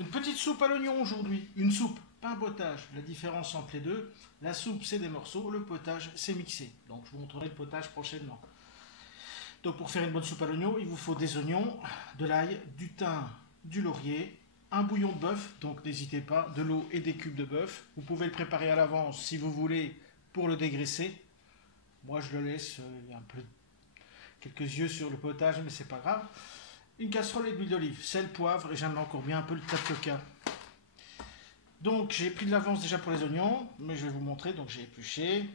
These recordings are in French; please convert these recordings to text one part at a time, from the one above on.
Une petite soupe à l'oignon aujourd'hui. Une soupe, pas un potage. La différence entre les deux, la soupe c'est des morceaux, le potage c'est mixé. Donc je vous montrerai le potage prochainement. Donc pour faire une bonne soupe à l'oignon, il vous faut des oignons, de l'ail, du thym, du laurier, un bouillon de bœuf, donc n'hésitez pas, de l'eau et des cubes de bœuf. Vous pouvez le préparer à l'avance si vous voulez pour le dégraisser. Moi je le laisse, il y a un peu quelques yeux sur le potage, mais c'est pas grave. Une casserole et de l'huile d'olive, sel, poivre et j'aime encore bien un peu le tapioca. Donc j'ai pris de l'avance déjà pour les oignons, mais je vais vous montrer, donc j'ai épluché.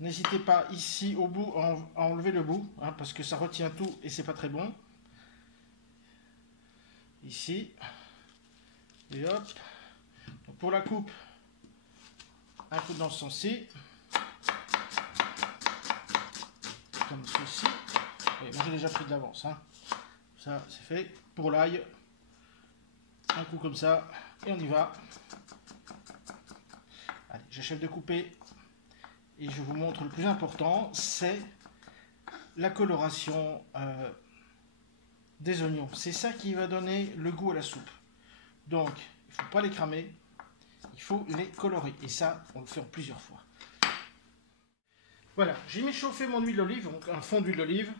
N'hésitez pas ici au bout à enlever le bout, hein, parce que ça retient tout et c'est pas très bon. Ici. Et hop. Donc pour la coupe, un coup dans ce sens-ci. Comme ceci. Et moi j'ai déjà pris de l'avance. Hein. Ça c'est fait. Pour l'ail, un coup comme ça. Et on y va. Allez, j'achève de couper. Et je vous montre le plus important, c'est la coloration des oignons. C'est ça qui va donner le goût à la soupe. Donc, il ne faut pas les cramer, il faut les colorer. Et ça, on le fait en plusieurs fois. Voilà, j'ai mis chauffer mon huile d'olive, donc un fond d'huile d'olive.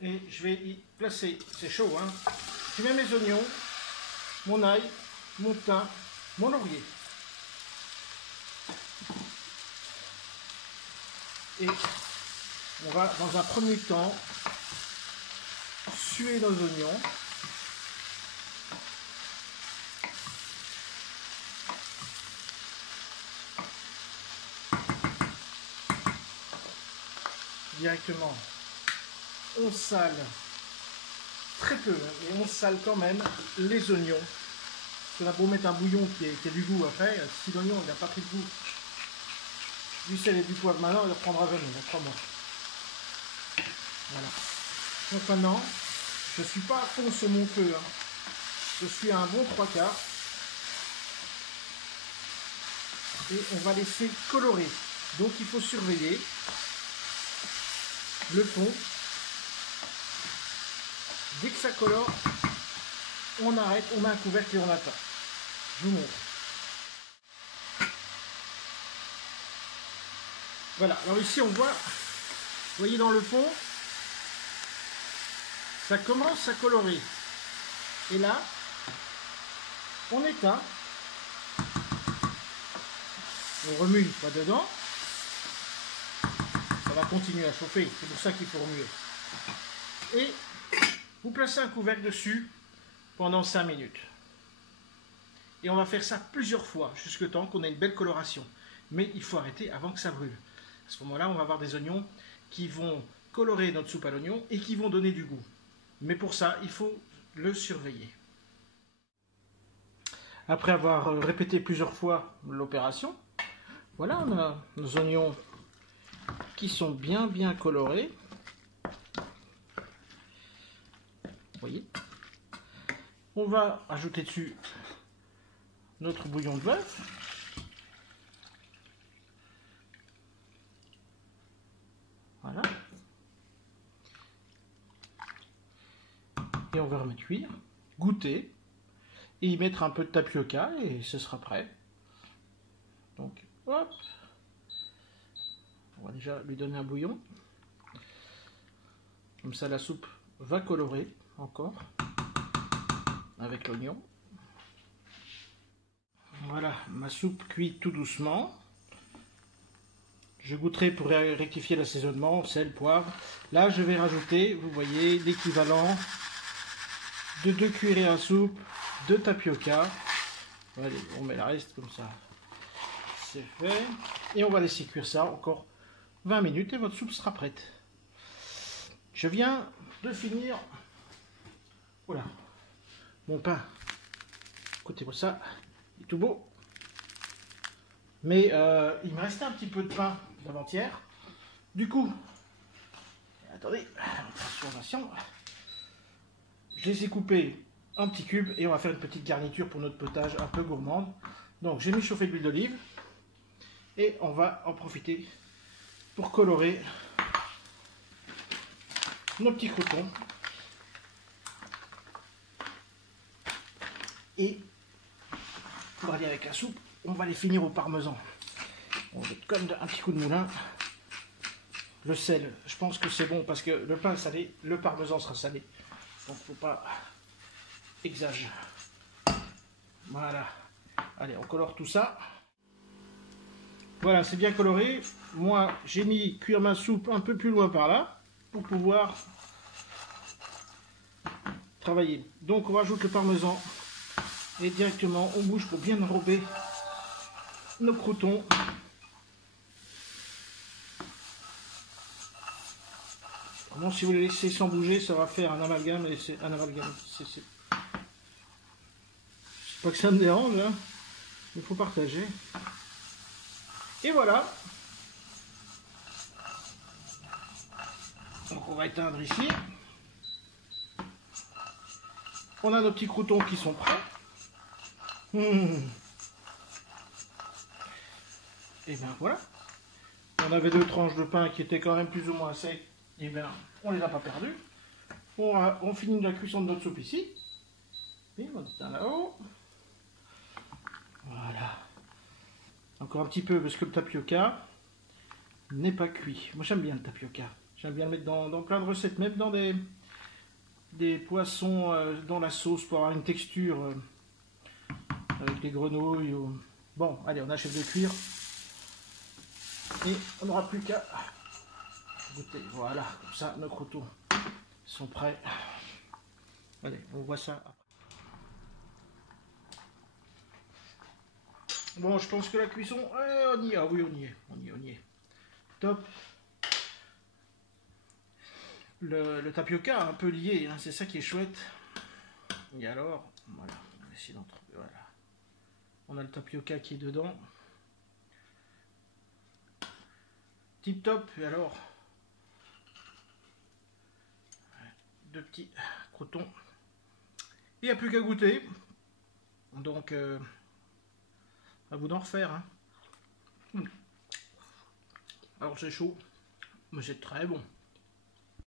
Et je vais y placer, c'est chaud, hein. Je mets mes oignons, mon ail, mon thym, mon laurier. Et on va dans un premier temps suer nos oignons. Directement, on sale très peu, hein, mais on sale quand même les oignons. Parce qu'on a beau mettre un bouillon qui a du goût après, si l'oignon n'a pas pris de goût, du sel et du poivre maintenant, il reprendra jamais, crois-moi. Voilà. Donc maintenant, je ne suis pas à fond sur mon feu. Hein. Je suis à un bon 3/4. Et on va laisser colorer. Donc il faut surveiller le fond. Dès que ça colore, on arrête, on met un couvercle et on attend. Je vous montre. Voilà, alors ici on voit, vous voyez dans le fond, ça commence à colorer. Et là, on éteint, on remue une fois dedans, ça va continuer à chauffer, c'est pour ça qu'il faut remuer. Et vous placez un couvercle dessus pendant 5 minutes. Et on va faire ça plusieurs fois, jusqu'à temps qu'on ait une belle coloration. Mais il faut arrêter avant que ça brûle. À ce moment-là, on va avoir des oignons qui vont colorer notre soupe à l'oignon et qui vont donner du goût. Mais pour ça, il faut le surveiller. Après avoir répété plusieurs fois l'opération, voilà, on a nos oignons qui sont bien colorés. Vous voyez. On va ajouter dessus notre bouillon de bœuf. Voilà. Et on va remettre cuire, goûter, et y mettre un peu de tapioca et ce sera prêt. Donc, hop. On va déjà lui donner un bouillon. Comme ça, la soupe va colorer encore avec l'oignon. Voilà, ma soupe cuit tout doucement. Je goûterai pour rectifier l'assaisonnement, sel, poivre. Là, je vais rajouter, vous voyez, l'équivalent de 2 cuillerées à soupe de tapioca. Allez, on met le reste comme ça. C'est fait. Et on va laisser cuire ça encore 20 minutes et votre soupe sera prête. Je viens de finir. Voilà. Mon pain. Écoutez-moi ça. Il est tout beau. Mais il me restait un petit peu de pain d'avant-hier. Du coup, attendez, attention, je les ai coupés en petits cubes et on va faire une petite garniture pour notre potage un peu gourmande. Donc j'ai mis chauffer de l'huile d'olive et on va en profiter pour colorer nos petits croutons. Et pour aller avec la soupe, on va les finir au parmesan. On va mettre comme un petit coup de moulin. Le sel, je pense que c'est bon parce que le pain salé, le parmesan sera salé. Donc faut pas exagérer. Voilà. Allez, on colore tout ça. Voilà, c'est bien coloré. Moi, j'ai mis cuire ma soupe un peu plus loin par là pour pouvoir travailler. Donc on rajoute le parmesan et directement on bouge pour bien enrober nos croûtons. Bon, si vous les laissez sans bouger, ça va faire un amalgame et c'est un amalgame. C'est pas que ça me dérange, hein. Il faut partager. Et voilà. Donc on va éteindre ici. On a nos petits croûtons qui sont prêts. Et bien voilà. On avait 2 tranches de pain qui étaient quand même plus ou moins secs. Et bien on les a pas perdus. On finit la cuisson de notre soupe ici. Et on éteint là-haut. Voilà. Encore un petit peu parce que le tapioca n'est pas cuit. Moi j'aime bien le tapioca. J'aime bien le mettre dans plein de recettes, même dans des poissons dans la sauce pour avoir une texture avec les grenouilles. Bon, allez, on achève de cuire. Et on n'aura plus qu'à goûter. Voilà, comme ça, nos croûtons sont prêts. Allez, on voit ça après. Bon, je pense que la cuisson, on y est. Ah oui, on y est. On y est. Top. Le tapioca un peu lié, hein, c'est ça qui est chouette. Et alors, voilà, on va essayer d'en trouver. Voilà. On a le tapioca qui est dedans. Tip top, et alors, 2 petits croûtons. Il n'y a plus qu'à goûter. Donc, à vous d'en refaire. Hein. Alors, c'est chaud, mais c'est très bon.